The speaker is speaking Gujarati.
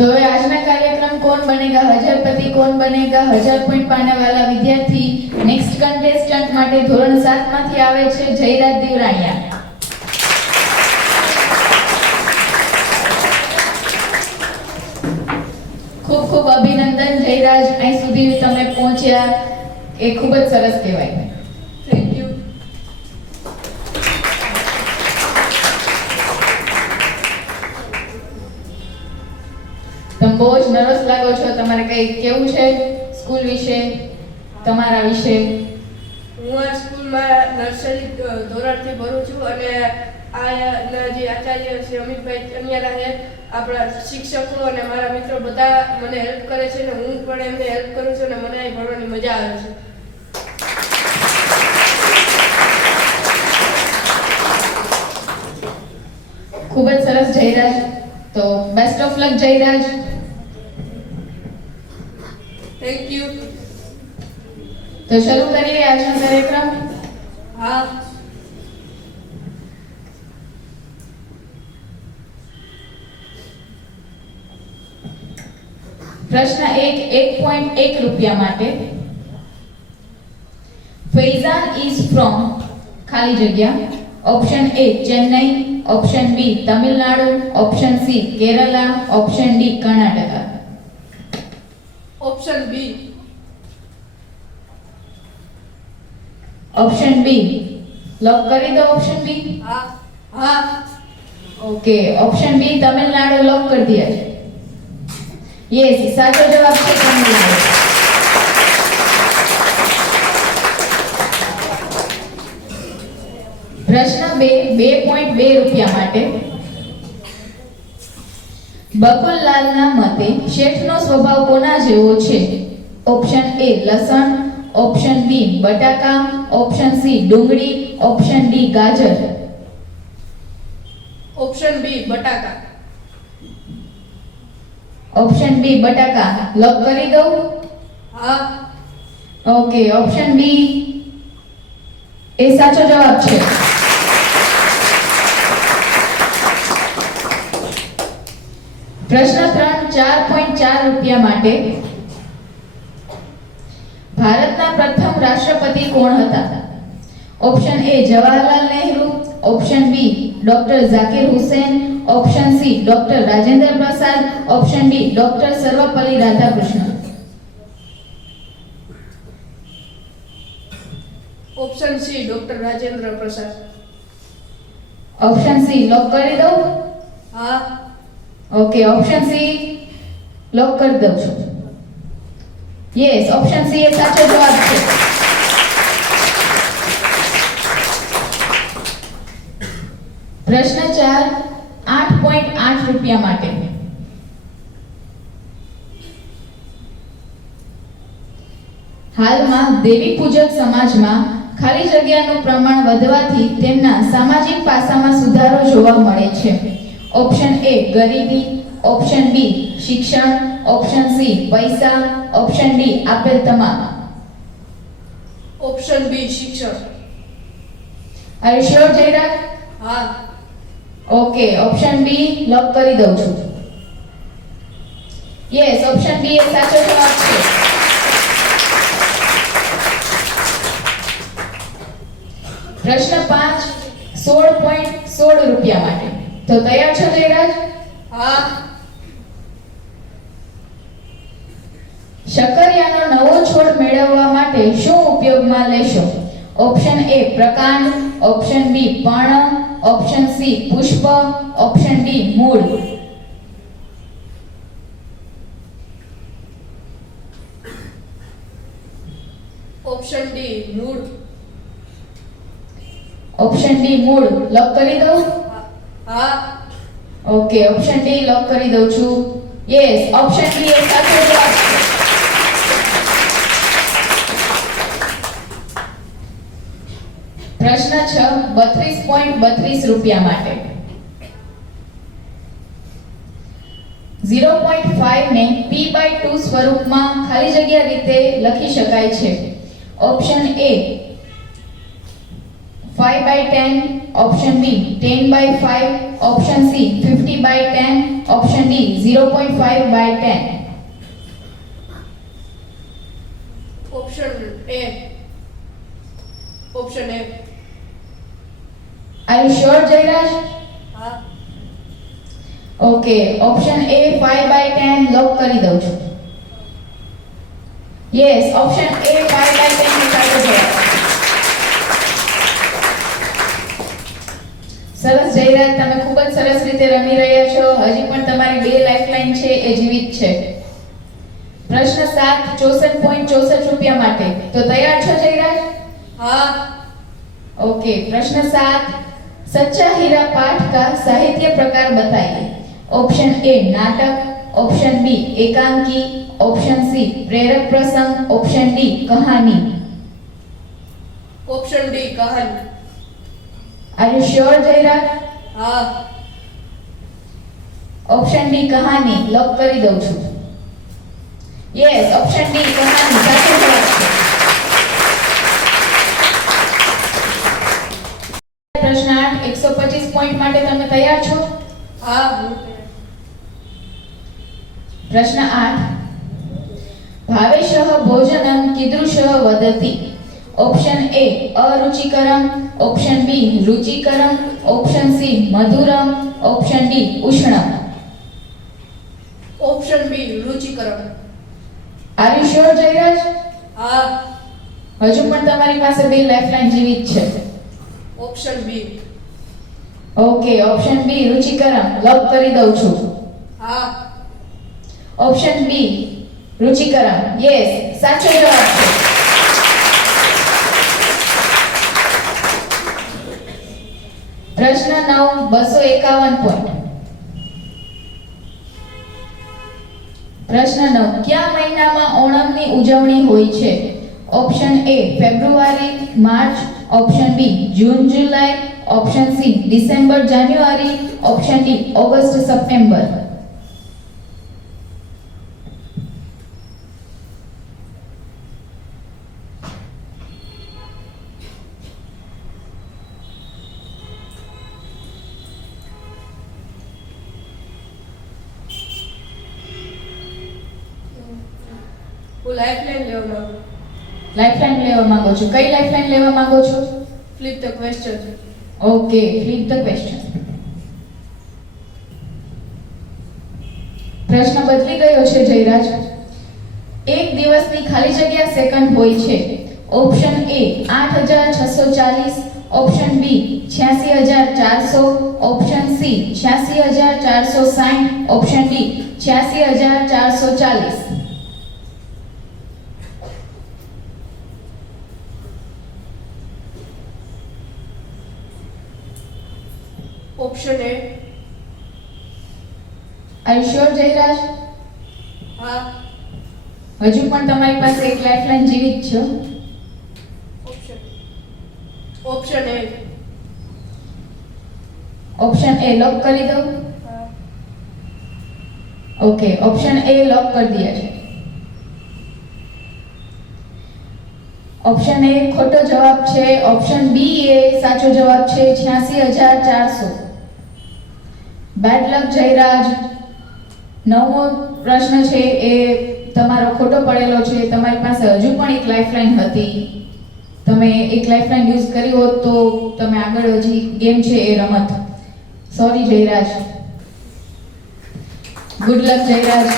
तो आज का कार्यक्रम कौन बनेगा हजारपति कौन बनेगा 1000 पॉइंट पाने वाला विद्यार्थी नेक्स्ट कंटेस्टंट માટે ધોરણ 7 માંથી આવે છે જયરાજ દીવરાણીયા। ખૂબ ખૂબ અભિનંદન જયરાજ, અહીં સુધી તમે પહોંચ્યા એ ખૂબ જ સરસ કહેવાય। Thank you. તમે બહુ જ નર્વસ લાગો છો, તમારે કઈ કેવું છે સ્કૂલ વિશે, તમારા વિશે? હું આ સ્કૂલમાં નર્સરી ધોરણથી ભણું છું અને આના જે આચાર્ય છે અમિતભાઈ ચનિયારા છે, આપણા શિક્ષકો અને મારા મિત્રો બધા મને હેલ્પ કરે છે અને હું પણ એમને હેલ્પ કરું છું અને મને અહીં ભણવાની મજા આવે છે। ખૂબ જ સરસ જયરાજ, તો best of luck Jayraj. Thank you. તો શરૂ કરીએ આજનો કાર્યક્રમ। હા। પ્રશ્ન 1.1 રૂપિયા માટે। ફૈઝાન ઇઝ ફ્રોમ ખાલી જગ્યા। Option A Chennai, option B Tamil Nadu, option C Kerala, option D Karnataka. Option B. Option B lock કરી દો। Option B? હા હા। Okay, option B Tamil Nadu lock कर दिया है। यस, साचो जवाब છે તમિલનાડુ। પ્રશ્ન 2.2 રૂપિયા માટે। બકુલલાલના મતે શેઠનો સ્વભાવ કોના જેવો છે? ઓપ્શન A લસણ, ઓપ્શન B બટાકા, ઓપ્શન C ડુંગળી, ઓપ્શન D ગાજર। ઓપ્શન બી બટાકા। ऑप्शन बी बटाका लॉक કરી દો। હા। ओके, ऑप्शन बी એ સાચો જવાબ છે। પ્રશ્ન 3 4.4 રૂપિયા માટે। ભારતના પ્રથમ રાષ્ટ્રપતિ કોણ હતા? Option A Jawaharlal Nehru, option B doctor Zakir Hussain, option C doctor Rajendra Prasad, option D doctor Sarvepalli Radhakrishnan. Option C doctor Rajendra Prasad. Option C lock कर दो। હા। ओके, ऑप्शन सी लॉक कर दो છો। यस, ऑप्शन सी એ સાચો જવાબ છે। પ્રશ્ન 4 8.8 રૂપિયા માટે। હાલમાં દેવી પૂજક સમાજમાં ખાલી જગ્યાનું પ્રમાણ વધવાથી તેમના સામાજિક પાસામાં સુધારો જોવા મળે છે। ઓપ્શન A ગરીબી, ઓપ્શન B શિક્ષણ, ઓપ્શન C પૈસા, ઓપ્શન D આપેલ તમામ। ઓપ્શન બી શિક્ષણ। Are you sure Jayraj? હા। ओके, ऑप्शन बी लॉक કરી દઉં છું। यस, ऑप्शन बी એ સાચો જવાબ છે। પ્રશ્ન 5 16.16 રૂપિયા માટે। તો તૈયાર છો જયરાજ? હા। શકરિયાનો નવો છોડ મેળવવા માટે શું ઉપયોગમાં લેશો? ઓપ્શન A પ્રકાંડ, ઓપ્શન B પર્ણ, ऑप्शन सी पुष्प, ऑप्शन डी मूल। ઓપ્શન ડી મૂળ। ऑप्शन डी मूल लॉक કરી દો। હા। ओके, ऑप्शन डी लॉक કરી દઉં છું। यस, ऑप्शन डी એ સાચો જવાબ છે। પ્રશ્ન 6 32.32 રૂપિયા માટે। 0.5 ને p/2 સ્વરૂપમાં ખાલી જગ્યા રીતે લખી શકાય છે। Option A 5/10, option B 10/5, option C 50/10, option D 0.5/10. Option A. Option A. Are you sure Jayraj? હા. ઓકે, ઓપ્શન એ 5/10 લોક કરી દઉં છું. યસ, ઓપ્શન એ 5/10 નો સાચો જવાબ. સરસ જયરાજ, તમે ખૂબ જ સરસ રીતે રમી રહ્યા છો. હજી પણ તમારી 2 લાઇફલાઇન છે એ જીવિત છે. પ્રશ્ન 7 64.64 રૂપિયા માટે. તો તૈયાર છો જયરાજ? હા. ओके, प्रश्न 7 सच्चा हीरा पाठ का साहित्य प्रकार बताइए. ऑप्शन ए नाटक, ऑप्शन बी एकांकी, ऑप्शन सी प्रेरक प्रसंग, ऑप्शन डी कहानी. ઓપ્શન ડી કહાની. Are you sure Jayraj? હા. ऑप्शन डी कहानी लॉक કરી દઉં છું. यस, ऑप्शन डी कहानी સાચો જવાબ છે. પ્રશ્ન 8 125 પોઈન્ટ માટે તમે તૈયાર છો? હા. प्रश्न 8 भावेशः भोजनं कीदृशः वदति. ऑप्शन ए अरुचिकरम, ऑप्शन बी रुचिकरम, ऑप्शन सी मधुरम, ऑप्शन डी उष्णम. ઓપ્શન બી રુચિકરમ. Are you sure Jayraj? હા. હજુ પણ તમારી પાસે 2 લાઇફલાઇન જીવિત છે. Option B. Okay, option B रुचिकरम લૉક કરી દઉં છું. હા. ઓપ્શન બી रुचिकरम યસ સાચો જવાબ છે. प्रश्न 9 251 पॉइंट. प्रश्न 9 क्या મહિનામાં ઓણમની ઉજવણી હોય છે. ऑप्शन ए फेब्रुआरी मार्च, ऑप्शन बी जून जुलाई, ऑप्शन सी डिसेंबर जान्युआरी, ऑप्शन डी ऑगस्ट सितंबर. હું લાઇફલાઇન લેવા માંગુ. લાઇફલાઇન લેવા માંગો છો? કઈ લાઇફલાઇન લેવા માંગો છો? Flip the question. Okay, flip the question. પ્રશ્ન બદલી ગયો છે જયરાજ. એક દિવસની ખાલી જગ્યા સેકન્ડ હોય છે. Option A 8640, option B 86400, option C 86460, option D 86440. Option A. Are you sure Jayraj? હા. હજુ પણ તમારી પાસે 1 લાઇફલાઇન જીવિત છે. Option A. ઓપ્શન એ લॉक કરી દઉં? હા. ઓકે, ઓપ્શન એ લॉक કરી દિયા છે. ઓપ્શન એ ખોટો જવાબ છે. ઓપ્શન બી એ સાચો જવાબ છે 86400. બેડ લક જયરાજ. 9મો પ્રશ્ન છે એ તમારો ખોટો પડેલો છે. તમારી પાસે હજુ પણ 1 લાઇફલાઇન હતી. તમે 1 લાઇફલાઇન યુઝ કરી હોત તો તમે આગળ હજી ગેમ છે એ રમત. Sorry Jayraj. Good luck Jayraj.